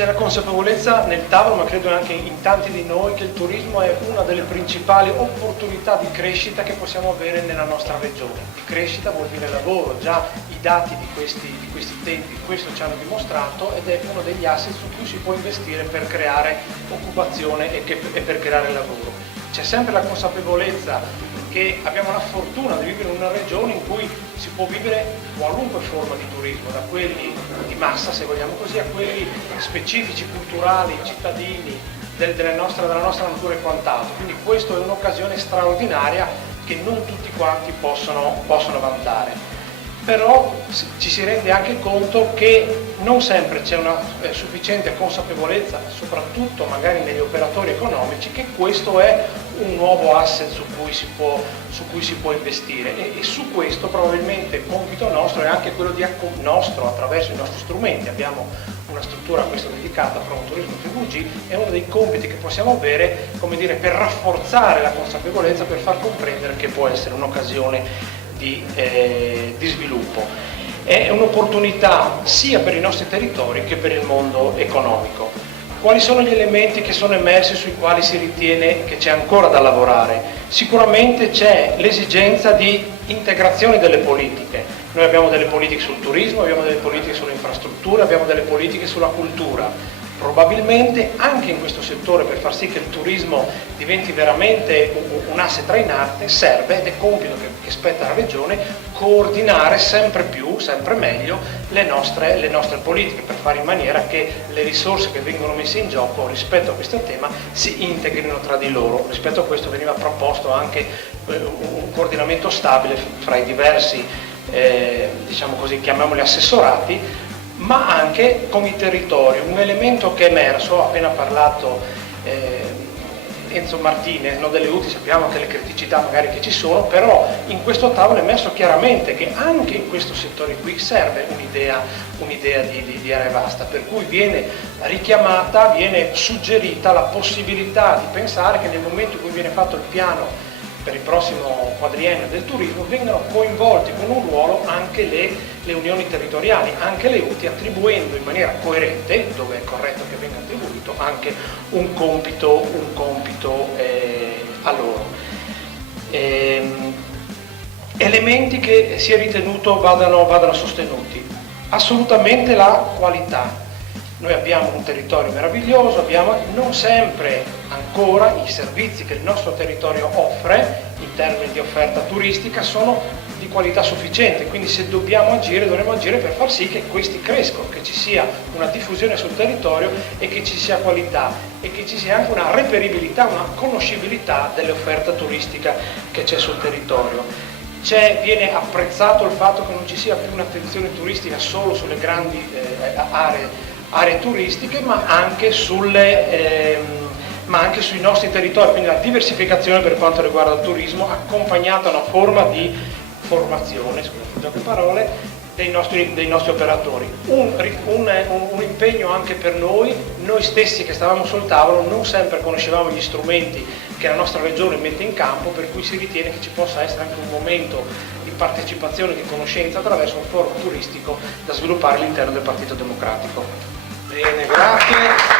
c'è la consapevolezza nel tavolo, ma credo anche in tanti di noi, che il turismo è una delle principali opportunità di crescita che possiamo avere nella nostra regione. Di crescita vuol dire lavoro, già i dati di questi tempi questo ci hanno dimostrato, ed è uno degli asset su cui si può investire per creare occupazione e per creare lavoro. C'è sempre la consapevolezza che abbiamo la fortuna di vivere in una regione in cui si può vivere qualunque forma di turismo, da quelli di massa, se vogliamo così, a quelli specifici, culturali, cittadini, della nostra natura e quant'altro. Quindi questa è un'occasione straordinaria che non tutti quanti possono vantare. Però ci si rende anche conto che non sempre c'è una sufficiente consapevolezza, soprattutto magari negli operatori economici, che questo è un nuovo asset su cui si può investire, e su questo probabilmente il compito nostro è anche quello attraverso i nostri strumenti. Abbiamo una struttura a questo dedicata, Promoturismo FVG, è uno dei compiti che possiamo avere, come dire, per rafforzare la consapevolezza, per far comprendere che può essere un'occasione di sviluppo. È un'opportunità sia per i nostri territori che per il mondo economico. Quali sono gli elementi che sono emersi sui quali si ritiene che c'è ancora da lavorare? Sicuramente c'è l'esigenza di integrazione delle politiche. Noi abbiamo delle politiche sul turismo, abbiamo delle politiche sulle infrastrutture, abbiamo delle politiche sulla cultura. Probabilmente anche in questo settore, per far sì che il turismo diventi veramente un asse trainante, serve, ed è compito che spetta alla Regione, coordinare sempre più, sempre meglio le nostre politiche, per fare in maniera che le risorse che vengono messe in gioco rispetto a questo tema si integrino tra di loro. Rispetto a questo veniva proposto anche un coordinamento stabile fra i diversi, diciamo così, chiamiamoli assessorati, ma anche con i territori. Un elemento che è emerso, ha appena parlato Enzo Martinez, delle UTI, sappiamo anche le criticità magari che ci sono, però in questo tavolo è emerso chiaramente che anche in questo settore qui serve un'idea di area vasta, per cui viene richiamata, viene suggerita la possibilità di pensare che nel momento in cui viene fatto il piano per il prossimo quadriennio del turismo vengano coinvolti con un ruolo anche le unioni territoriali, anche le UTI, attribuendo in maniera coerente, dove è corretto che venga attribuito, anche un compito a loro. Elementi che si è ritenuto vadano sostenuti. Assolutamente la qualità. Noi abbiamo un territorio meraviglioso, abbiamo non sempre ancora i servizi che il nostro territorio offre in termini di offerta turistica sono di qualità sufficiente, quindi se dobbiamo agire dovremo agire per far sì che questi crescano, che ci sia una diffusione sul territorio e che ci sia qualità e che ci sia anche una reperibilità, una conoscibilità dell'offerta turistica che c'è sul territorio. Viene apprezzato il fatto che non ci sia più un'attenzione turistica solo sulle grandi aree turistiche, ma anche sui nostri territori, quindi la diversificazione per quanto riguarda il turismo, accompagnata a una forma di formazione, scusate gioco di parole, dei nostri operatori. Un impegno anche per noi stessi che stavamo sul tavolo, non sempre conoscevamo gli strumenti che la nostra regione mette in campo, per cui si ritiene che ci possa essere anche un momento di partecipazione, di conoscenza attraverso un forum turistico da sviluppare all'interno del Partito Democratico. Bene, grazie.